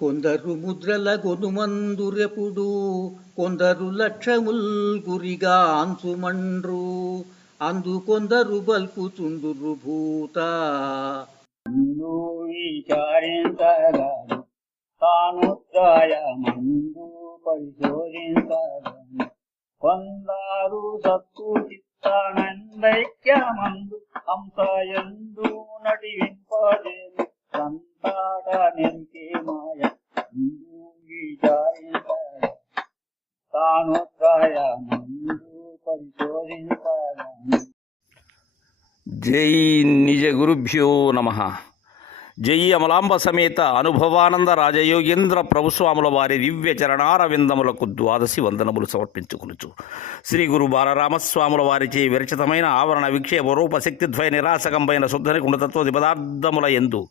కొందరు ముద్రల గొనుమందురెపుడు కొందరు లక్షముల్ గురిగా అంచుమండ్రు అందు కొందరు బల్పుచుందురు భూత. ముందు విచారించగలడు తాను మందు పరిశోధించగలడు కొందరు సత్తు చిత్తానందైక్యమందు హంసయందు జై నిజ గురుభ్యో నమ. జై అమలాంబ సమేత అనుభవానంద రాజయోగేంద్ర ప్రభుస్వాముల వారి దివ్య చరణారవిందములకు ద్వాదశి వందనములు సమర్పించుకునుచు. శ్రీ గురు బాలరామస్వాముల వారిచే విరచితమైన ఆవరణ విక్షేప రూప శక్తిద్వయ శుద్ధని గుణతత్వ పదార్థముల ఎందు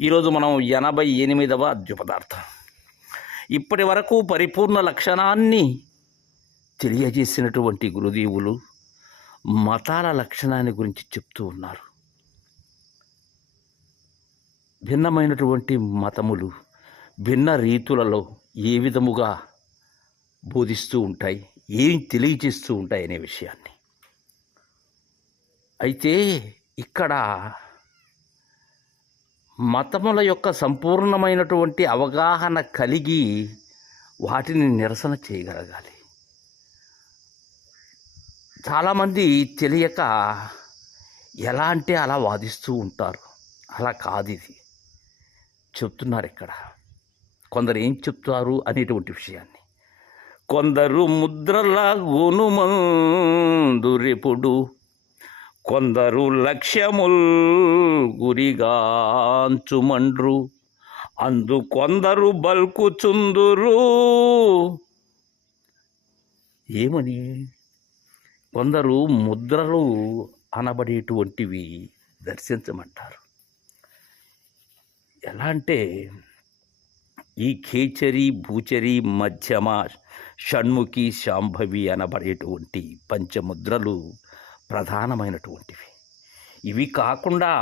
ఈరోజు మనం ఎనభై ఎనిమిదవ అద్యుపదార్థం ఇప్పటి వరకు పరిపూర్ణ లక్షణాన్ని తెలియజేసినటువంటి గురుదేవులు మతాల లక్షణాన్ని గురించి చెప్తూ ఉన్నారు. భిన్నమైనటువంటి మతములు భిన్న రీతులలో ఏ విధముగా బోధిస్తూ ఉంటాయి ఏం తెలియజేస్తూ ఉంటాయి అనే విషయాన్ని. అయితే ఇక్కడ మతముల యొక్క సంపూర్ణమైనటువంటి అవగాహన కలిగి వాటిని నిరసన చేయగలగాలి. చాలామంది తెలియక ఎలా అంటే అలా వాదిస్తూ ఉంటారు. అలా కాదు ఇది. చెప్తున్నారు ఇక్కడ. కొందరు ఏం చెప్తారు అనేటువంటి విషయాన్ని. కొందరు ముద్రల గునుమందురెపుడు కొందరు లక్ష్యముల్ గురిగాంచుమండ్రు అందు కొందరు బల్కుచుందురు ఏమని? కొందరు ముద్రలు అనబడేటువంటివి దర్శించమంటారు. ఎలా అంటే ఈ ఖేచరి భూచరి మధ్యమ షణ్ముఖి శాంభవి అనబడేటువంటి పంచముద్రలు ప్రధానమైనటువంటివి. ఇవి కాకుండా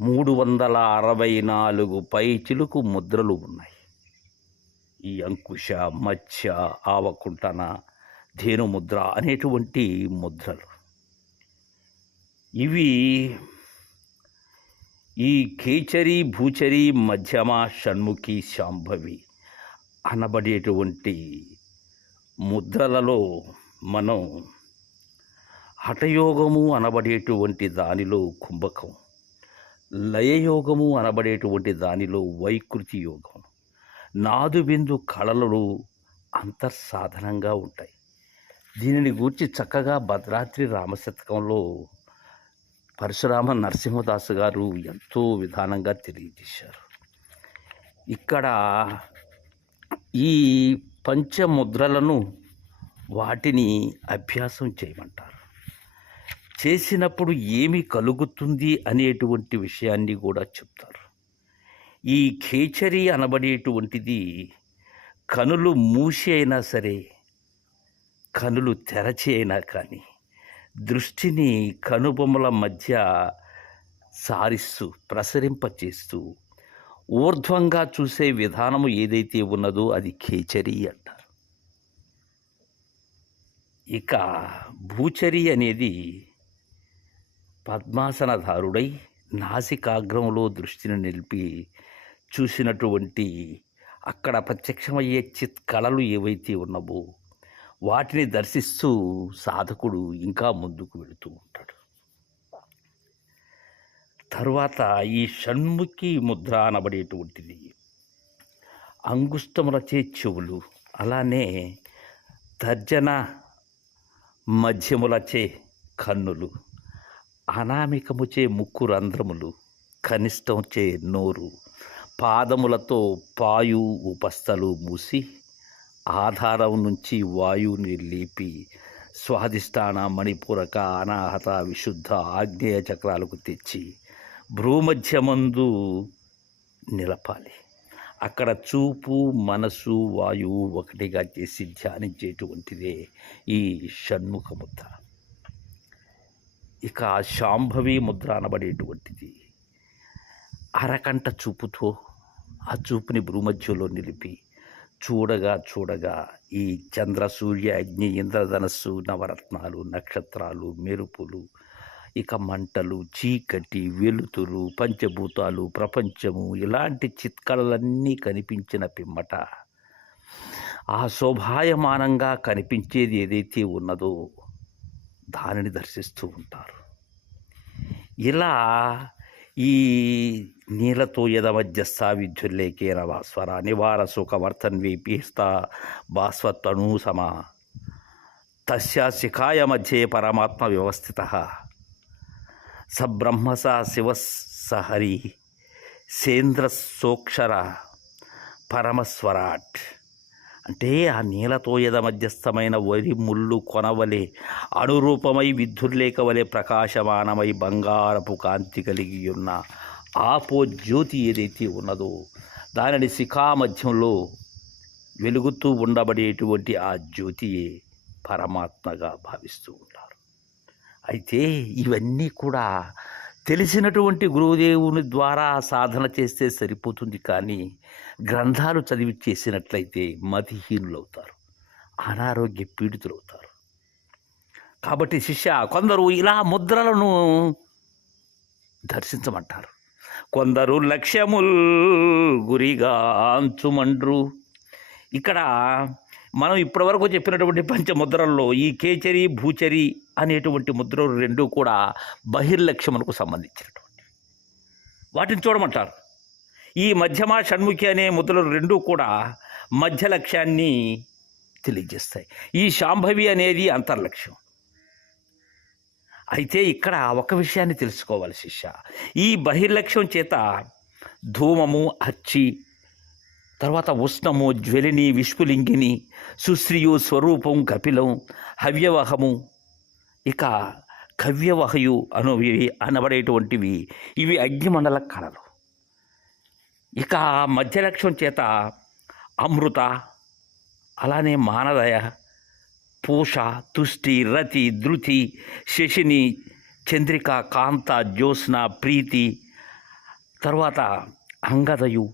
మూడు వందల అరవై నాలుగు పై చిలుకు ముద్రలు ఉన్నాయి. ఈ అంకుశ మత్స్య ఆవకుంటన ధేనుముద్ర అనేటువంటి ముద్రలు. ఇవి ఈ కేచరి భూచరి మధ్యమ షణ్ముఖి శాంభవి అనబడేటువంటి ముద్రలలో మనం హఠయోగము అనబడేటువంటి దానిలో కుంభకం లయయోగము అనబడేటువంటి దానిలో వైకృతి యోగం నాదు బిందు కళలు అంతర్సాధనంగా ఉంటాయి. దీనిని గూర్చి చక్కగా భద్రాద్రి రామశతకంలో పరశురామ నరసింహదాసు గారు ఎంతో విధానంగా తెలియజేశారు. ఇక్కడ ఈ పంచముద్రలను వాటిని అభ్యాసం చేయమంటారు. చేసినప్పుడు ఏమి కలుగుతుంది అనేటువంటి విషయాన్ని కూడా చెప్తారు. ఈ ఖేచరి అనబడేటువంటిది కనులు మూసి అయినా సరే కనులు తెరచి అయినా కానీ దృష్టిని కనుబొమ్మల మధ్య సారిస్తూ ప్రసరింపచేస్తూ ఊర్ధ్వంగా చూసే విధానము ఏదైతే ఉన్నదో అది ఖేచరి అంటారు. ఇక భూచరి అనేది పద్మాసనధారుడై నాసికాగ్రంలో దృష్టిని నిలిపి చూసినటువంటి అక్కడ ప్రత్యక్షమయ్యే చిత్ కళలు ఏవైతే ఉన్నవో వాటిని దర్శిస్తూ సాధకుడు ఇంకా ముందుకు వెళుతూ ఉంటాడు. తరువాత ఈ షణ్ముఖి ముద్ర అనబడేటువంటిది. అంగుష్టములచే చెవులు అలానే తర్జన మధ్యములచే కన్నులు అనామికముచే ముక్కు రంధ్రములు కనిష్టంచే నోరు పాదములతో పాయు ఉపస్థలు మూసి ఆధారం నుంచి వాయువుని లేపి స్వాధిష్టాన మణిపూరక అనాహత విశుద్ధ ఆగ్నేయ చక్రాలకు తెచ్చి భ్రూమధ్యమందు నిలపాలి. అక్కడ చూపు మనసు వాయువు ఒకటిగా చేసి ధ్యానించేటువంటిదే ఈ షణ్ముఖ ముద్ర ఇక శాంభవి ముద్ర అనబడేటువంటిది. అరకంట చూపుతో ఆ చూపుని భ్రూమధ్యంలో నిలిపి చూడగా చూడగా ఈ చంద్ర సూర్య అగ్ని ఇంద్రధనస్సు నవరత్నాలు నక్షత్రాలు మెరుపులు ఇక మంటలు చీకటి వెలుతురు పంచభూతాలు ప్రపంచము ఇలాంటి చిత్కళలన్నీ కనిపించిన పిమ్మట. ఆ శోభాయమానంగా కనిపించేది ఏదైతే ఉన్నదో దానిని దర్శిస్తూ ఉంటారు. ఇలా ఈ నీలతో యద మధ్యస్థ విద్యుల్లేకేన భాస్వర నివార సుఖవర్తన్వి పీస్త భాస్వత్వను సమ. తస్య శిఖాయ మధ్యే పరమాత్మ వ్యవస్థిత. స బ్రహ్మ స అంటే ఆ నీలతోయద మధ్యస్థమైన వరి ముళ్ళు కొనవలే అనురూపమై విద్యుల్లేఖ వలె ప్రకాశమానమై బంగారపు కాంతి కలిగి ఉన్న ఆపో జ్యోతి ఏదైతే ఉన్నదో దానిని శిఖా మధ్యంలో వెలుగుతూ ఉండబడేటువంటి ఆ జ్యోతియే పరమాత్మగా భావిస్తూ ఉంటారు. అయితే ఇవన్నీ కూడా తెలిసినటువంటి గురువుదేవుని ద్వారా సాధన చేస్తే సరిపోతుంది కానీ గ్రంథాలు చదివి చేసినట్లయితే మతిహీనులవుతారు అనారోగ్య పీడితులవుతారు. కాబట్టి శిష్య కొందరు ఇలా ముద్రలను దర్శించమంటారు. కొందరు లక్ష్యముల్ గురిగా అంచుమండ్రు ఇక్కడ మనం ఇప్పటివరకు చెప్పినటువంటి పంచముద్రల్లో ఈ కేచరి భూచరి అనేటువంటి ముద్రలు రెండు కూడా బహిర్లక్ష్యములకు సంబంధించినటువంటి. వాటిని చూడమంటారు. ఈ మధ్యమ షణ్ముఖి అనే ముద్రలు రెండు కూడా మధ్య లక్ష్యాన్ని తెలియజేస్తాయి. ఈ శాంభవి అనేది అంతర్లక్ష్యం. అయితే ఇక్కడ ఒక విషయాన్ని తెలుసుకోవాలి శిష్య. ఈ బహిర్లక్ష్యం చేత ధూమము అచ్చి తర్వాత ఉష్ణము జ్వలిని విష్కులింగిని సుశ్రియు స్వరూపం కపిలం హవ్యవహము ఇక కవ్యవహయు అనువి అనబడేటువంటివి. ఇవి అగ్నిమండల కళలు. ఇక మధ్యలక్ష్యం చేత అమృత అలానే మానదయ పూష తుష్టి రతి ధృతి శశిని చంద్రిక కాంత జ్యోత్స్న ప్రీతి తర్వాత అంగదయు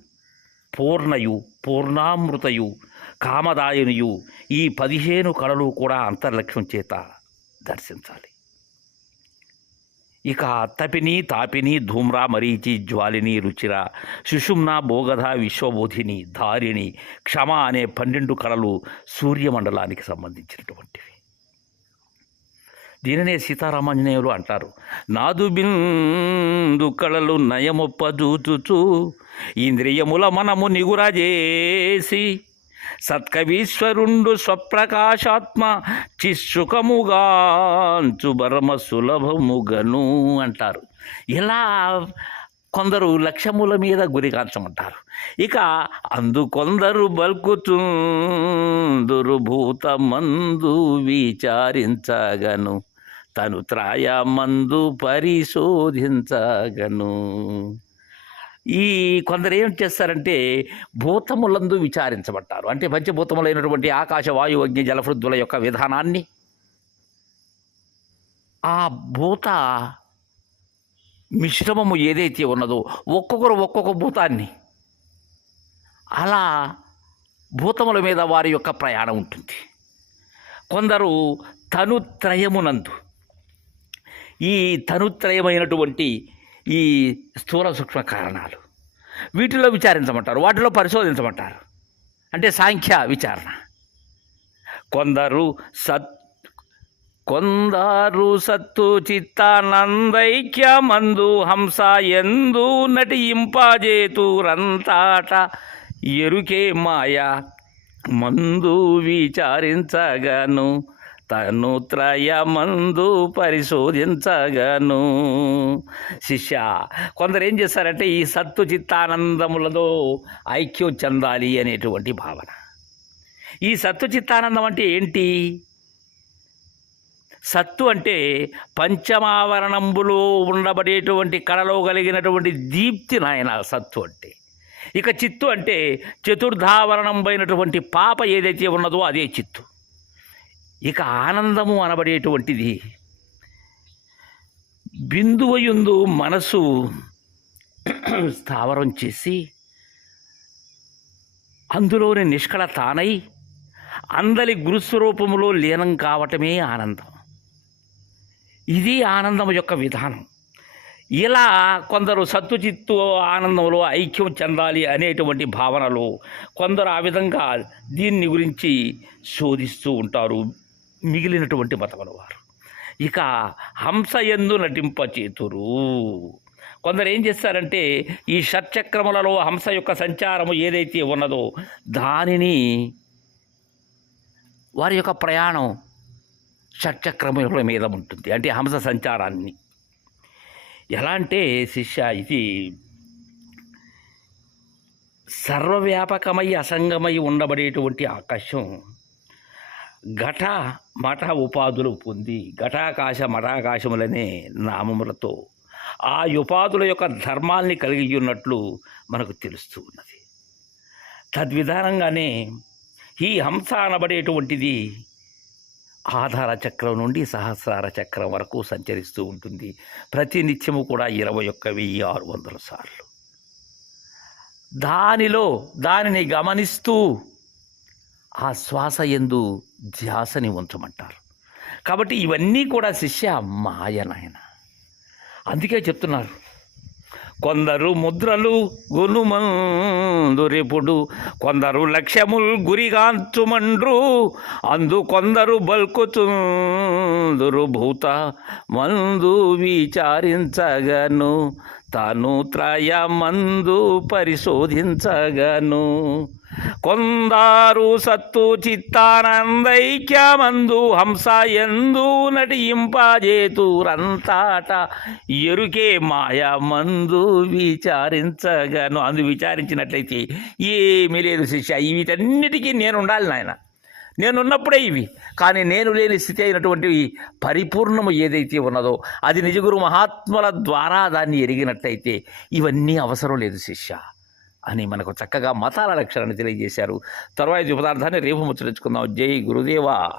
పూర్ణయు పూర్ణామృతయు కామదాయనియు ఈ పదిహేను కళలు కూడా అంతర్లక్ష్యం చేత దర్శించాలి. ఇక తపిని తాపిని ధూమ్ర మరీచి జ్వాలిని రుచిర సుషుమ్న భోగధ విశ్వబోధిని ధారిణి క్షమ అనే పన్నెండు కళలు సూర్యమండలానికి సంబంధించినటువంటివి. దీనినే సీతారామాంజనేయులు అంటారు. నాదు బిందు కళలు నయమొప్పజూచుచు ఇంద్రియముల మనము నిగురజేసి సత్కవీశ్వరుండు స్వప్రకాశాత్మ చిస్సుకముగాంచు బరమ సులభముగను అంటారు. ఇలా కొందరు లక్ష్యముల మీద గురికాంచమంటారు ఇక అందుకొందరు బల్కుతుందురు భూతమందు విచారించగను. తను త్రాయమందు పరిశోధించగను. ఈ కొందరు ఏం చేస్తారంటే భూతములందు విచారించబడ్డారు. అంటే పంచభూతములైనటువంటి ఆకాశ వాయు అగ్ని జలపృద్దుల యొక్క విధానాన్ని. ఆ భూత మిశ్రమము ఏదైతే ఉన్నదో ఒక్కొక్కరు ఒక్కొక్క భూతాన్ని. అలా భూతముల మీద వారి యొక్క ప్రయాణం ఉంటుంది. కొందరు తను త్రయమునందు ఈ తనుత్రయమైనటువంటి ఈ స్థూల సూక్ష్మ కారణాలు. వీటిలో విచారించమంటారు వాటిలో పరిశోధించమంటారు. అంటే సాంఖ్య విచారణ. కొందరు సత్ కొందరు సత్తు చిత్తానందైక్యమందు హంస ఎందు నటింపజేతురంతాట ఎరుకే మాయ మందు విచారించగను. తను త్రయమందు పరిశోధించగను. శిష్య కొందరు ఏం చేస్తారంటే ఈ సత్తు చిత్తానందములతో ఐక్యం చెందాలి అనేటువంటి భావన. ఈ సత్తు చిత్తానందం అంటే ఏంటి? సత్తు అంటే పంచమావరణంబులో ఉండబడేటువంటి కళలో కలిగినటువంటి దీప్తి నాయన సత్తు అంటే. ఇక చిత్తు అంటే చతుర్థావరణంపైనటువంటి పాప ఏదైతే ఉన్నదో అదే చిత్తు. ఇక ఆనందము అనబడేటువంటిది. బిందువయుందు మనసు స్థావరం చేసి అందులోని నిష్కళ తానై అందలి గురుస్వరూపములో లీనం కావటమే ఆనందం. ఇది ఆనందం యొక్క విధానం. ఇలా కొందరు సత్తుచిత్తు ఆనందంలో ఐక్యం చెందాలి అనేటువంటి భావనలో కొందరు ఆ విధంగా దీన్ని గురించి శోధిస్తూ ఉంటారు. మిగిలినటువంటి మతముల వారు ఇక హంస ఎందు నటింపచేతురు. కొందరు ఏం చేస్తారంటే ఈ షట్చక్రములలో హంస యొక్క సంచారము ఏదైతే ఉన్నదో దానిని వారి యొక్క ప్రయాణం షట్చక్రముల మీద ఉంటుంది. అంటే హంస సంచారాన్ని. ఎలా అంటే శిష్య ఇది సర్వవ్యాపకమై అసంగమై ఉండబడేటువంటి ఆకాశం ఘట మఠ ఉపాధులు పొంది ఘటాకాశ మఠాకాశములనే నామములతో ఆ ఉపాధుల యొక్క ధర్మాల్ని కలిగి ఉన్నట్లు మనకు తెలుస్తూ ఉన్నది. తద్విధానంగానే ఈ హంస అనబడేటువంటిది ఆధార చక్రం నుండి సహస్రార చక్రం వరకు సంచరిస్తూ ఉంటుంది. ప్రతి నిత్యము కూడా ఇరవై ఒక్క వెయ్యి ఆరు వందల సార్లు. దానిలో దానిని గమనిస్తూ ఆ శ్వాస ఎందు ధ్యాసని ఉంచమంటారు. కాబట్టి ఇవన్నీ కూడా శిష్య మాయనాయన అందుకే చెప్తున్నారు. కొందరు ముద్రలు గునుమందురెపుడు కొందరు లక్ష్యముల్ గురిగాంచుమండ్రు అందు కొందరు బల్కుచుందురు భూత మందు విచారించగను తాను త్రయ మందు పరిశోధించగను. కొందారు సత్తు చిత్తానందైక్యమందు హంస ఎందు నటింపజేతురంతాట ఎరుకే మాయ మందు విచారించగను. అందు విచారించినట్లయితే ఏమీ లేదు శిష్య. వీటన్నిటికీ నేను ఉండాలి నాయన. నేనున్నప్పుడే ఇవి. కానీ నేను లేని స్థితి అయినటువంటి పరిపూర్ణము ఏదైతే ఉన్నదో అది నిజగురు మహాత్ముల ద్వారా దాన్ని ఎరిగినట్టయితే ఇవన్నీ అవసరం లేదు శిష్య. అని మనకు చక్కగా మతాల లక్షణాన్ని తెలియజేశారు. తర్వాత పదార్థాన్ని రేపు ముచ్చరించుకుందాం. జై గురుదేవా.